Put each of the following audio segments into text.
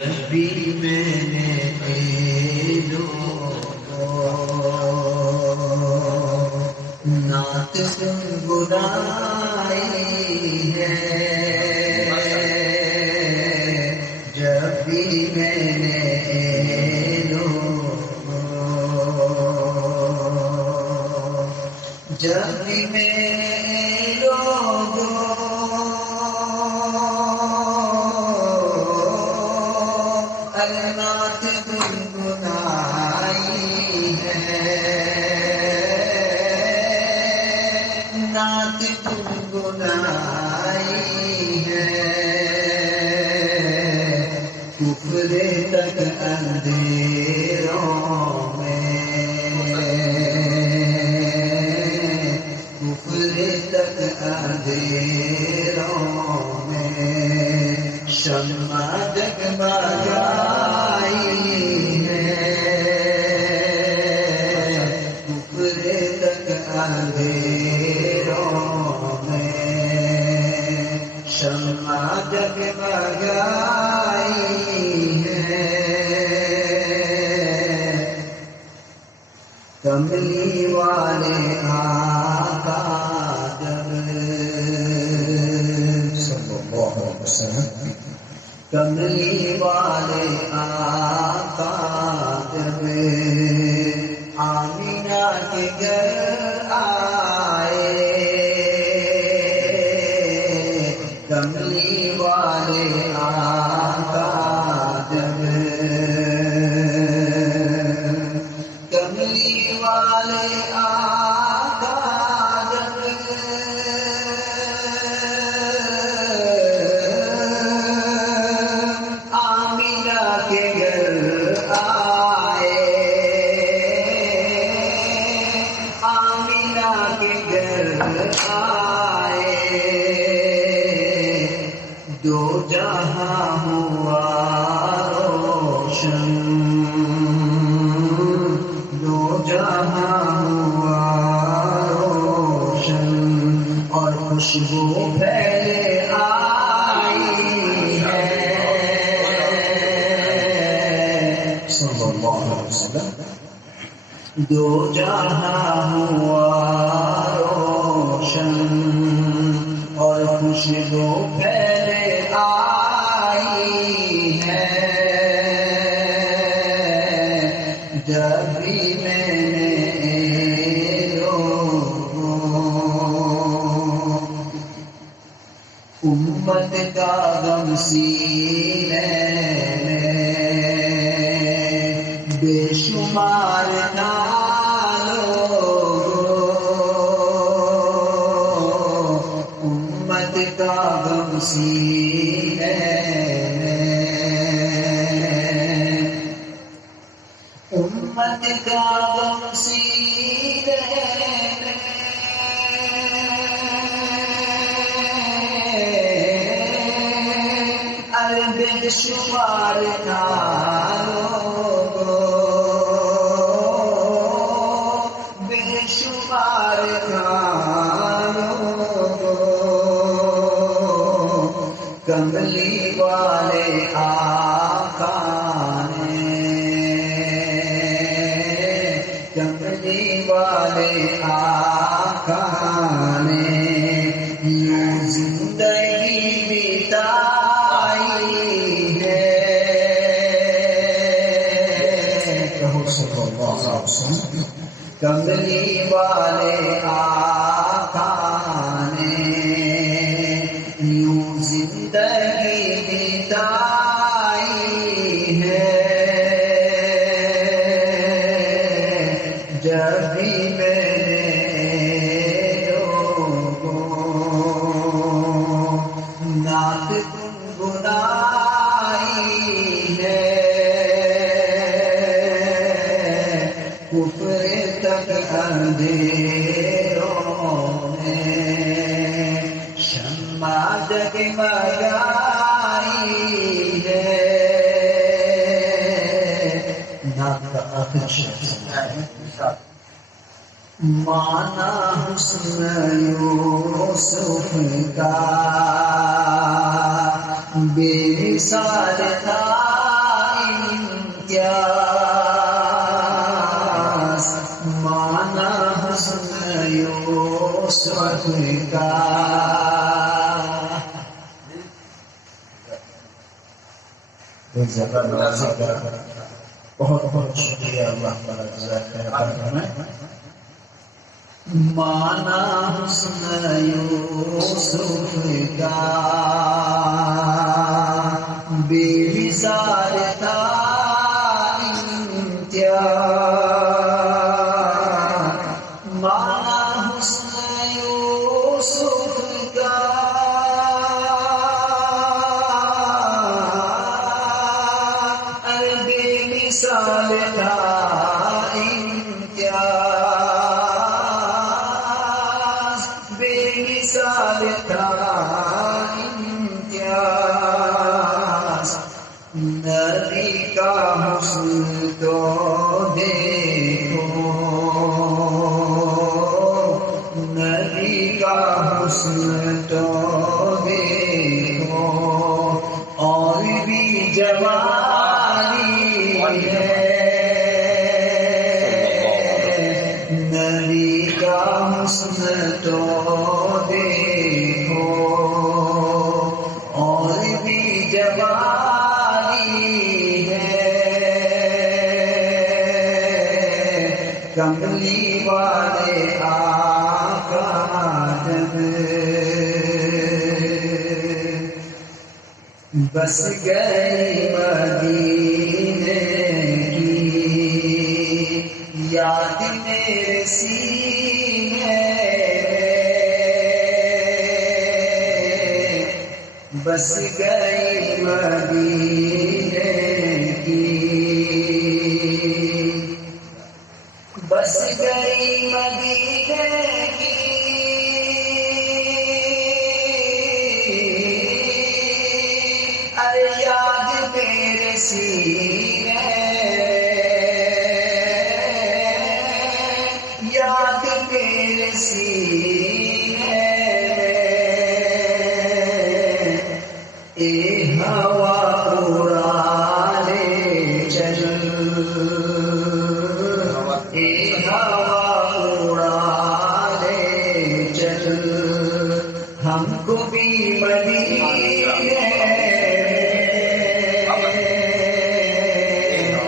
بھی میں نے نعت گنگنائی ہے، جب بھی میں نے جب بھی میں نعت گنگنائی ہے، نعت گنگنائی ہے، کفر تک اندھیروں میں، کفر تک اندھیروں میں شمع جگمگائی ہے، کفر تک اندھیروں میں شمع جگمگائی ہے، کملی والے آقا جب صلی اللہ علیہ وسلم، کملی والے آقا جب آمینہ کے گھر آئے، کملی والے آقا جب، کملی والے آقا جب آمینہ کے گھر آئے، آمینہ کے گھر آئے، دو جہاں ہوا روشن، دو جہاں ہوا روشن، اور خوشبو پھیلے آئی ہے، صلی اللہ علیہ وسلم، دو جہاں ہوا روشن، اور خوشبو پھیلے آئی ہے، جب بھی میں نے امت کا غم سینے بے شمار امت کا غم سینے امت کا غم سینے بے شمار بے شمار کملی والے آقا نے، کملی والے آقا نے یوں زندگی بتائی ہے، کملی والے آقا نے یوں زندگی بتائی ہے، جب بھی میں نے نعت گنگنائی ہے، کفر تک اندھیروں میں شمع جگمگائی ہے، نعت کا آخر شخص مانا حسن یوسف کا بے مثال تھا امتیاز مانا حسن یوسف کا بہت بہت شکریہ اللہ تعالیٰ جزاک خیر مانا حسن یوسف کا بے مثال تھا امتیاز مانا حسن یوسف کا بے مثال تھا امتیاز بے مثال تھا امتیاز نبی کا حسن تو دیکھو نبی کا حسن تو دیکھو اور بھی جوانی ہے نبی کا حسن تو دیکھو اور بھی جوانی ہے کملی والے آقا جب بس گئی مدینے کی یاد میرے سینے بس گئی مدینے کی بس گئی مدینے کی ارے یاد میرے سینے یاد میرے سینے اے ہوا اڑانے چل اے ہوا اڑانے چل ہم کو بھی مدینے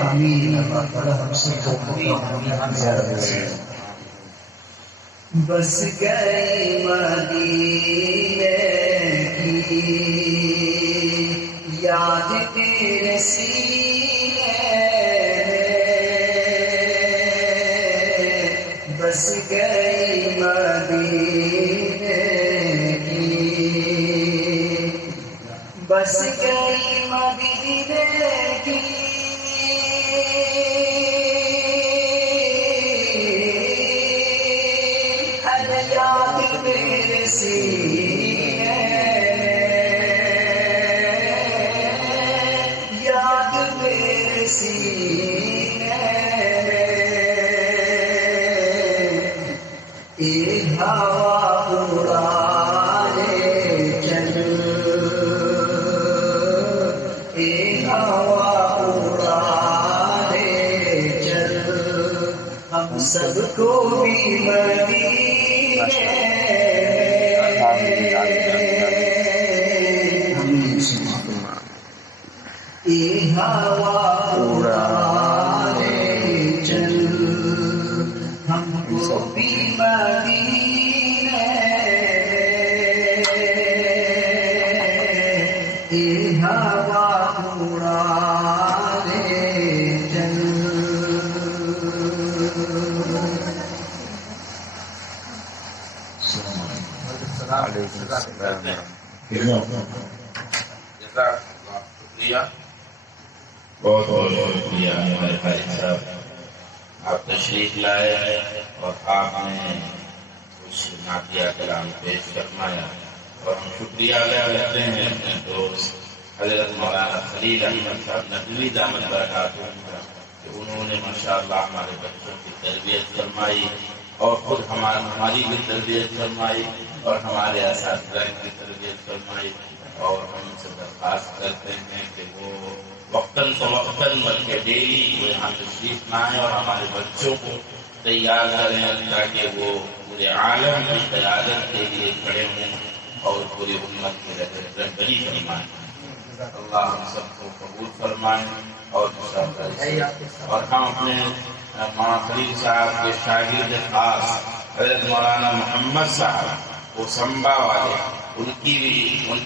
آمین اللہ تعالی ہم سب کو بس گئی مدینے کی یاد تیرے سینے بس گئی مدینے کی بس گئی مدینے کی یاد میرے سینے یاد میرے سینے اے ہوا اڑانے چل اے ہوا اڑانے چل ہم سب کو بھی مدینے اے ہوا اڑانے چل ہم کو بھی مدینے اے ہوا اڑانے چل شکریہ بہت بہت شکریہ ہمارے بھائی صاحب آپ تشریف لائے اور آپ نے کچھ نعتیہ کلام پیش فرمایا اور ہم شکریہ ادا کرتے ہیں اپنے دوست حضرت مولانا خلیل احمد صاحب ندوی دامت برکاتہ کہ انہوں نے ماشاءاللہ ہمارے بچوں کی تربیت فرمائی اور خود ہماری بھی تربیت فرمائی اور ہمارے اساتذہ کی تربیت فرمائی اور ہم سے درخواست کرتے ہیں کہ وہ وقتاً فوقتاً بلکہ ڈیلی وہ یہاں تشریف لائیں اور ہمارے بچوں کو تیار کریں تاکہ وہ پورے عالم کی قیادت کے لیے کھڑے ہوں اور پوری امت کی رہبری فرمائیں۔ اللہ ہم سب کو قبول فرمائیں اور ہم اپنے مولانا خلیل صاحب کے شاگرد خاص حضرت مولانا محمد صاحب وہ سمبا والے ان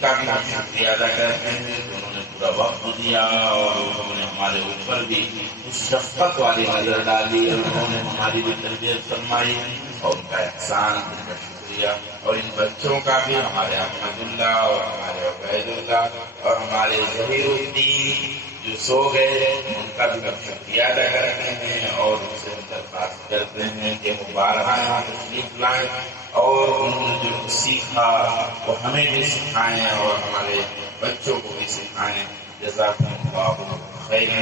کا بھی ہم شکریہ ادا کرتے ہیں کہ انہوں نے پورا وقت دیا اور انہوں نے ہمارے اوپر بھی اس شفقت والی نظر ڈالی اور انہوں نے ہماری بھی تربیت فرمائی اور ان کا احسان ان کا شکریہ، اور ان بچوں کا بھی ہمارے احمد اللہ اور ہمارے عبید اللہ اور ہمارے ظہیر الدین جو سو گئے ان کا بھی ہم شکریہ ادا کرتے ہیں اور ان سے درخواست کرتے ہیں کہ وہ بارہا یہاں تشریف لائیں اور انہوں نے جو سیکھا وہ ہمیں بھی سکھائیں اور ہمارے بچوں کو بھی سکھائیں۔ جزاکم اللہ خیرا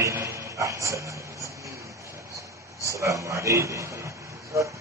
احسن۔ السلام علیکم۔